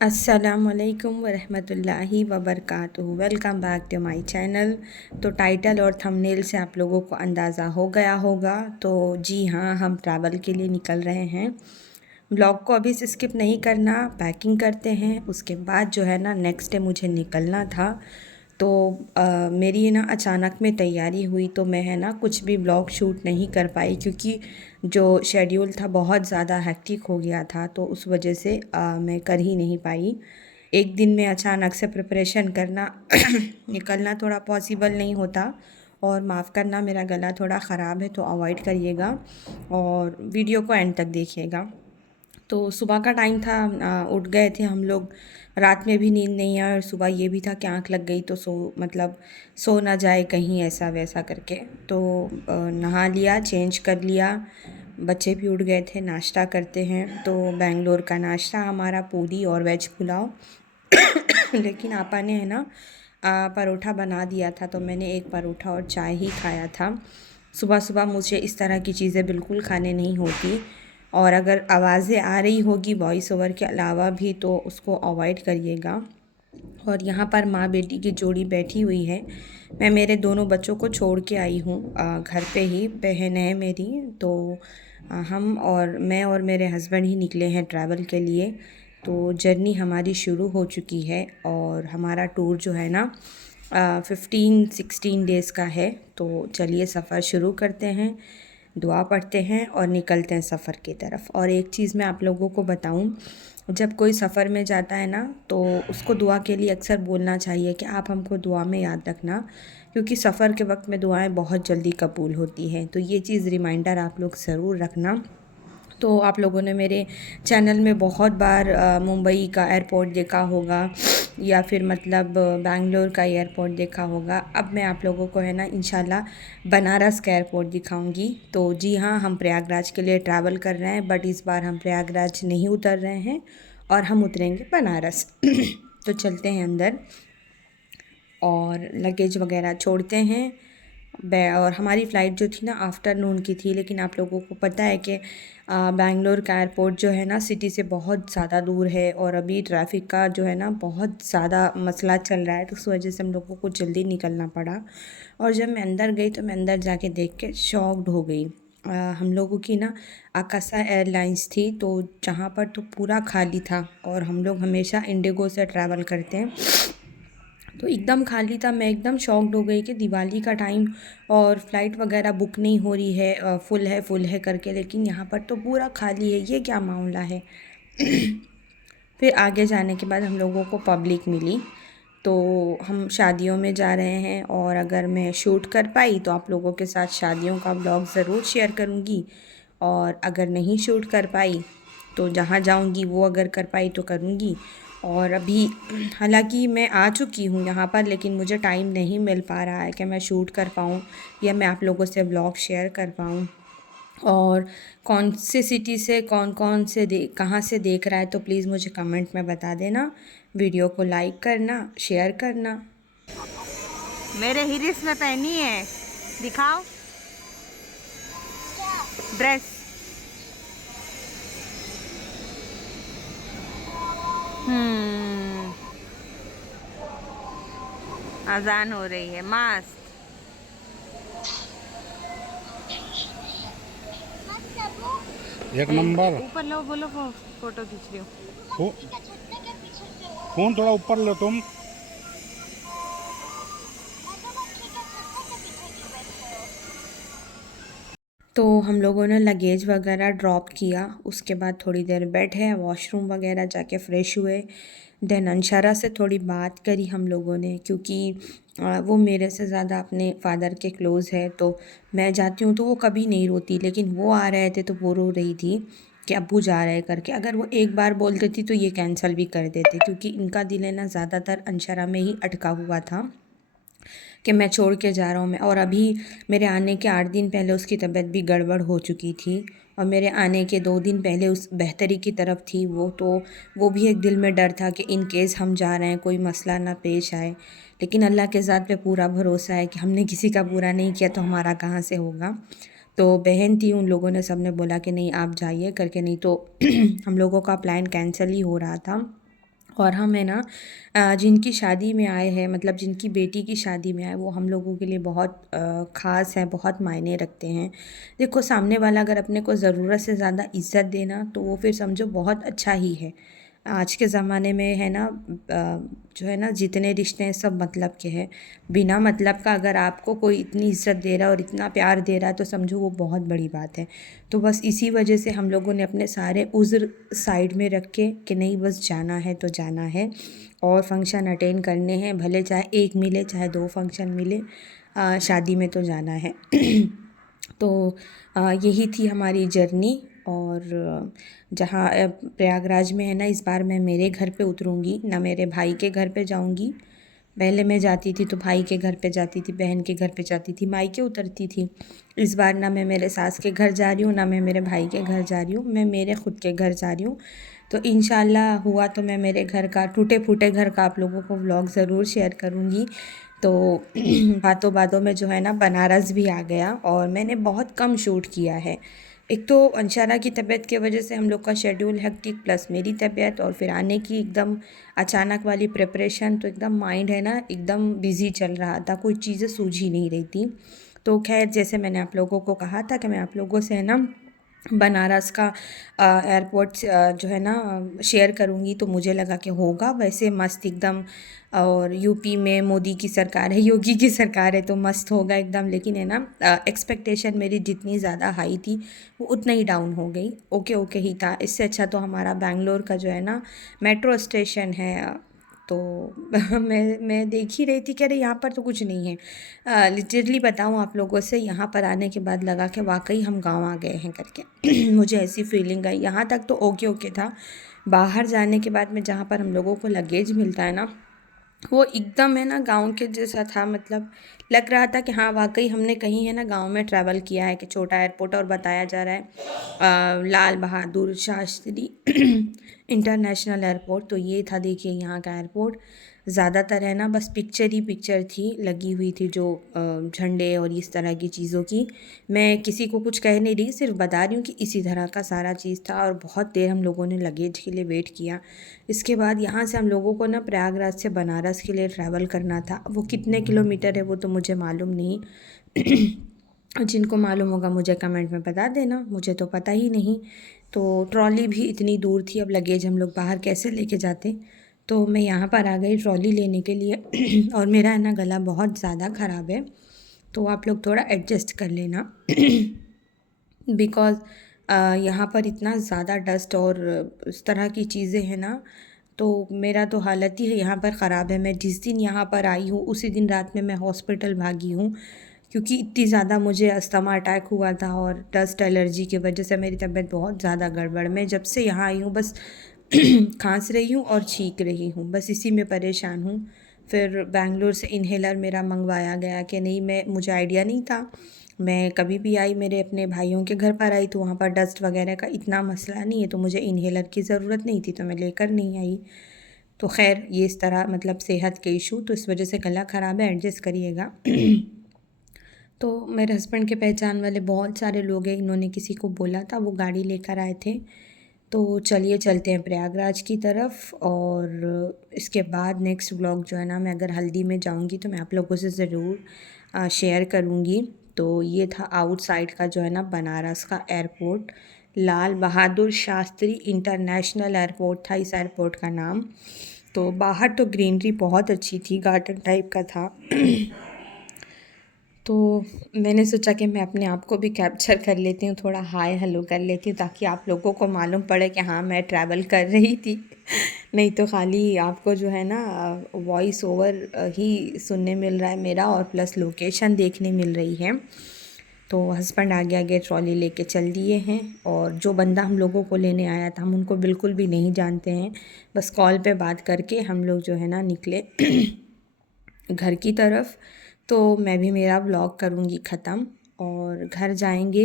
अस्सलामुअलैकुम वरहमतुल्लाहि वबरकातुहू। Welcome back to my channel. तो टाइटल और थंबनेल से आप लोगों को अंदाज़ा हो गया होगा। तो जी हाँ, हम ट्रैवल के लिए निकल रहे हैं। ब्लॉग को अभी से स्किप नहीं करना, पैकिंग करते हैं। उसके बाद जो है ना, नेक्स्ट डे मुझे निकलना था। तो मेरी ना अचानक में तैयारी हुई, तो मैं है ना कुछ भी ब्लॉग शूट नहीं कर पाई, क्योंकि जो शेड्यूल था बहुत ज़्यादा हेक्टिक हो गया था। तो उस वजह से मैं कर ही नहीं पाई। एक दिन में अचानक से प्रिपरेशन करना निकलना थोड़ा पॉसिबल नहीं होता। और माफ़ करना, मेरा गला थोड़ा ख़राब है तो अवॉइड करिएगा और वीडियो को एंड तक देखिएगा। तो सुबह का टाइम था, उठ गए थे हम लोग। रात में भी नींद नहीं आई और सुबह ये भी था कि आँख लग गई तो सो ना जाए कहीं, ऐसा वैसा करके। तो नहा लिया, चेंज कर लिया। बच्चे भी उठ गए थे, नाश्ता करते हैं। तो बेंगलोर का नाश्ता हमारा पूरी और वेज पुलाव। लेकिन आपा ने है ना परोठा बना दिया था, तो मैंने एक परोठा और चाय ही खाया था। सुबह सुबह मुझे इस तरह की चीज़ें बिल्कुल खाने नहीं होती। और अगर आवाज़ें आ रही होगी वॉइस ओवर के अलावा भी, तो उसको अवॉइड करिएगा। और यहाँ पर माँ बेटी की जोड़ी बैठी हुई है। मैं मेरे दोनों बच्चों को छोड़ के आई हूँ घर पे ही। बहन है मेरी, तो हम और मैं और मेरे हस्बैंड ही निकले हैं ट्रैवल के लिए। तो जर्नी हमारी शुरू हो चुकी है और हमारा टूर जो है ना 15-16 डेज़ का है। तो चलिए सफ़र शुरू करते हैं, दुआ पढ़ते हैं और निकलते हैं सफ़र की तरफ। और एक चीज़ मैं आप लोगों को बताऊं, जब कोई सफ़र में जाता है ना, तो उसको दुआ के लिए अक्सर बोलना चाहिए कि आप हमको दुआ में याद रखना, क्योंकि सफ़र के वक्त में दुआएं बहुत जल्दी कबूल होती हैं। तो ये चीज़ रिमाइंडर आप लोग ज़रूर रखना। तो आप लोगों ने मेरे चैनल में बहुत बार मुंबई का एयरपोर्ट देखा होगा, या फिर मतलब बैंगलोर का एयरपोर्ट देखा होगा। अब मैं आप लोगों को है ना इंशाल्लाह बनारस का एयरपोर्ट दिखाऊंगी। तो जी हाँ, हम प्रयागराज के लिए ट्रैवल कर रहे हैं, बट इस बार हम प्रयागराज नहीं उतर रहे हैं और हम उतरेंगे बनारस। तो चलते हैं अंदर और लगेज वगैरह छोड़ते हैं। और हमारी फ़्लाइट जो थी ना आफ्टरनून की थी, लेकिन आप लोगों को पता है कि बैंगलोर का एयरपोर्ट जो है ना सिटी से बहुत ज़्यादा दूर है, और अभी ट्रैफिक का जो है ना बहुत ज़्यादा मसला चल रहा है। तो उस वजह से हम लोगों को जल्दी निकलना पड़ा। और जब मैं अंदर गई तो मैं अंदर जाके देख के शॉक्ड हो गई। हम लोगों की ना आकाशा एयरलाइंस थी, तो जहाँ पर तो पूरा खाली था, और हम लोग हमेशा इंडिगो से ट्रैवल करते हैं, तो एकदम खाली था। मैं एकदम शॉक्ड हो गई कि दिवाली का टाइम और फ़्लाइट वगैरह बुक नहीं हो रही है, फुल है करके, लेकिन यहाँ पर तो पूरा खाली है। ये क्या मामला है? फिर आगे जाने के बाद हम लोगों को पब्लिक मिली। तो हम शादियों में जा रहे हैं, और अगर मैं शूट कर पाई तो आप लोगों के साथ शादियों का ब्लॉग ज़रूर शेयर करूँगी। और अगर नहीं शूट कर पाई तो जहाँ जाऊँगी वो अगर कर पाई तो करूँगी। और अभी हालांकि मैं आ चुकी हूँ यहाँ पर, लेकिन मुझे टाइम नहीं मिल पा रहा है कि मैं शूट कर पाऊँ या मैं आप लोगों से ब्लॉग शेयर कर पाऊँ। और कौन से सिटी से कौन कौन से कहाँ से देख रहा है तो प्लीज़ मुझे कमेंट में बता देना। वीडियो को लाइक करना, शेयर करना। मेरे हिरिस में पहनी है, दिखाओ ड्रेस। अजान हो रही है, मस्त। एक नंबर। ऊपर लो, बोलो फोटो खींच रही हूँ। फो, फोन थोड़ा ऊपर लो तुम। तो हम लोगों ने लगेज वगैरह ड्रॉप किया, उसके बाद थोड़ी देर बैठे, वॉशरूम वगैरह जाके फ़्रेश हुए। देन अंशारा से थोड़ी बात करी हम लोगों ने, क्योंकि वो मेरे से ज़्यादा अपने फ़ादर के क्लोज़ है। तो मैं जाती हूँ तो वो कभी नहीं रोती, लेकिन वो आ रहे थे तो वो रो रही थी कि अब्बू जा रहे करके। अगर वो एक बार बोल देती तो ये कैंसिल भी कर देते, क्योंकि इनका दिल है ना ज़्यादातर अंशारा में ही अटका हुआ था कि मैं छोड़ के जा रहा हूँ मैं। और अभी मेरे आने के 8 दिन पहले उसकी तबीयत भी गड़बड़ हो चुकी थी, और मेरे आने के 2 दिन पहले उस बेहतरी की तरफ थी वो। तो वो भी एक दिल में डर था कि इन केस हम जा रहे हैं कोई मसला ना पेश आए। लेकिन अल्लाह के ज़ात पे पूरा भरोसा है कि हमने किसी का बुरा नहीं किया, तो हमारा कहाँ से होगा। तो बहन थी, उन लोगों ने सब ने बोला कि नहीं आप जाइए करके, नहीं तो हम लोगों का प्लान कैंसिल ही हो रहा था। और हम है ना जिनकी शादी में आए हैं, मतलब जिनकी बेटी की शादी में आए, वो हम लोगों के लिए बहुत ख़ास है, बहुत मायने रखते हैं। देखो, सामने वाला अगर अपने को ज़रूरत से ज़्यादा इज़्ज़त देना तो वो फिर समझो बहुत अच्छा ही है। आज के ज़माने में है ना जो है ना, जितने रिश्ते हैं सब मतलब के हैं। बिना मतलब का अगर आपको कोई इतनी इज़्ज़त दे रहा है और इतना प्यार दे रहा है तो समझो वो बहुत बड़ी बात है। तो बस इसी वजह से हम लोगों ने अपने सारे उज़्र साइड में रख के कि नहीं, बस जाना है तो जाना है और फंक्शन अटेंड करने हैं, भले चाहे एक मिले चाहे दो फंक्शन मिले, शादी में तो जाना है। तो यही थी हमारी जर्नी। और जहाँ प्रयागराज में है ना, इस बार मैं मेरे घर पे उतरूँगी, ना मेरे भाई के घर पे जाऊँगी। पहले मैं जाती थी तो भाई के घर पे जाती थी, बहन के घर पे जाती थी, मायके उतरती थी। इस बार ना मैं मेरे सास के घर जा रही हूँ, ना मैं मेरे भाई के घर जा रही हूँ, मैं मेरे ख़ुद के घर जा रही हूँ। तो इंशाल्लाह हुआ तो मैं मेरे घर का, टूटे फूटे घर का आप लोगों को व्लॉग ज़रूर शेयर करूँगी। तो बातों बातों में जो है ना बनारस भी आ गया और मैंने बहुत कम शूट किया है। एक तो अंशारा की तबीयत की वजह से हम लोग का शेड्यूल हेक्टिक, प्लस मेरी तबीयत और फिर आने की एकदम अचानक वाली प्रिपरेशन, तो एकदम माइंड है ना एकदम बिज़ी चल रहा था, कोई चीज़ें सूझ ही नहीं रही थी। तो खैर, जैसे मैंने आप लोगों को कहा था कि मैं आप लोगों से है ना बनारस का एयरपोर्ट जो है ना शेयर करूँगी, तो मुझे लगा कि होगा वैसे मस्त एकदम। और यूपी में मोदी की सरकार है, योगी की सरकार है, तो मस्त होगा एकदम। लेकिन है ना एक्सपेक्टेशन मेरी जितनी ज़्यादा हाई थी वो उतना ही डाउन हो गई। ओके ओके ही था। इससे अच्छा तो हमारा बेंगलोर का जो है ना मेट्रो स्टेशन है, तो मैं देख ही रही थी कि अरे यहाँ पर तो कुछ नहीं है। लिटरली बताऊँ आप लोगों से, यहाँ पर आने के बाद लगा कि वाकई हम गांव आ गए हैं करके। मुझे ऐसी फीलिंग आई। यहाँ तक तो ओके ओके था, बाहर जाने के बाद में जहाँ पर हम लोगों को लगेज मिलता है ना, वो एकदम है ना गांव के जैसा था। मतलब लग रहा था कि हाँ वाकई हमने कहीं है ना गांव में ट्रैवल किया है। कि छोटा एयरपोर्ट और बताया जा रहा है लाल बहादुर शास्त्री इंटरनेशनल एयरपोर्ट। तो ये था, देखिए यहाँ का एयरपोर्ट। ज़्यादातर है ना बस पिक्चर ही पिक्चर थी लगी हुई थी, जो झंडे और इस तरह की चीज़ों की। मैं किसी को कुछ कह नहीं रही, सिर्फ बता रही हूँ कि इसी तरह का सारा चीज़ था। और बहुत देर हम लोगों ने लगेज के लिए वेट किया। इसके बाद यहाँ से हम लोगों को ना प्रयागराज से बनारस के लिए ट्रैवल करना था। वो कितने किलोमीटर है वो तो मुझे मालूम नहीं। जिनको मालूम होगा मुझे कमेंट में बता देना, मुझे तो पता ही नहीं। तो ट्रॉली भी इतनी दूर थी, अब लगेज हम लोग बाहर कैसे लेके जाते। तो मैं यहाँ पर आ गई ट्रॉली लेने के लिए। और मेरा है ना गला बहुत ज़्यादा ख़राब है, तो आप लोग थोड़ा एडजस्ट कर लेना। बिकॉज़ यहाँ पर इतना ज़्यादा डस्ट और इस तरह की चीज़ें हैं ना, तो मेरा तो हालत ही है यहाँ पर ख़राब है। मैं जिस दिन यहाँ पर आई हूँ उसी दिन रात में मैं हॉस्पिटल भागी हूँ, क्योंकि इतनी ज़्यादा मुझे अस्थमा अटैक हुआ था और डस्ट एलर्जी की वजह से मेरी तबीयत बहुत ज़्यादा गड़बड़। मैं जब से यहाँ आई हूँ बस खांस रही हूँ और छींक रही हूँ, बस इसी में परेशान हूँ। फिर बैंगलोर से इन्हेलर मेरा मंगवाया गया कि नहीं, मुझे आइडिया नहीं था। मैं कभी भी आई, मेरे अपने भाइयों के घर पर आई तो वहाँ पर डस्ट वगैरह का इतना मसला नहीं है, तो मुझे इन्हेलर की ज़रूरत नहीं थी, तो मैं लेकर नहीं आई। तो खैर, ये इस तरह मतलब सेहत के इशू, तो इस वजह से गला ख़राब है, एडजस्ट करिएगा। तो मेरे हस्बैंड के पहचान वाले बहुत सारे लोग हैं, इन्होंने किसी को बोला था, वो गाड़ी लेकर आए थे। तो चलिए चलते हैं प्रयागराज की तरफ। और इसके बाद नेक्स्ट व्लॉग जो है ना, मैं अगर हल्दी में जाऊंगी तो मैं आप लोगों से ज़रूर शेयर करूंगी। तो ये था आउटसाइड का जो है ना बनारस का airport, Lal Bahadur Shastri international airport था इस एयरपोर्ट का नाम। तो बाहर तो ग्रीनरी बहुत अच्छी थी, गार्डन टाइप का था। तो मैंने सोचा कि मैं अपने आप को भी कैप्चर कर लेती हूँ, थोड़ा हाय हेलो कर लेती हूँ, ताकि आप लोगों को मालूम पड़े कि हाँ मैं ट्रैवल कर रही थी। नहीं तो खाली आपको जो है ना वॉइस ओवर ही सुनने मिल रहा है मेरा, और प्लस लोकेशन देखने मिल रही है। तो हस्बैंड आगे आगे ट्रॉली लेके चल दिए हैं, और जो बंदा हम लोगों को लेने आया था हम उनको बिल्कुल भी नहीं जानते हैं। बस कॉल पे बात करके हम लोग जो है ना निकले घर की तरफ। तो मैं भी मेरा व्लॉग करूँगी ख़त्म और घर जाएंगे,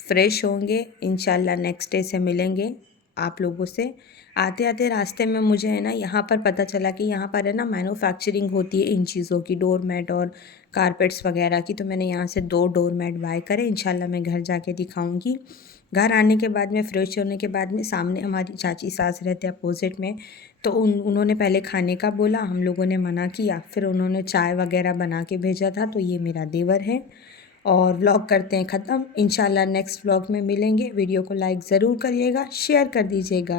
फ्रेश होंगे, इंशाल्लाह नेक्स्ट डे से मिलेंगे आप लोगों से। आते आते रास्ते में मुझे है ना यहाँ पर पता चला कि यहाँ पर है ना मैन्युफैक्चरिंग होती है इन चीज़ों की, डोर मैट और कारपेट्स वगैरह की। तो मैंने यहाँ से 2 डोर मैट बाय करे, इंशाल्लाह मैं घर जाके दिखाऊंगी। घर आने के बाद में फ्रेश होने के बाद में सामने हमारी चाची सास रहते अपोजिट में, तो उन्होंने पहले खाने का बोला, हम लोगों ने मना किया, फिर उन्होंने चाय वगैरह बना के भेजा था। तो ये मेरा देवर है। और व्लॉग करते हैं ख़त्म। इंशाल्लाह नेक्स्ट व्लॉग में मिलेंगे। वीडियो को लाइक ज़रूर करिएगा, शेयर कर दीजिएगा।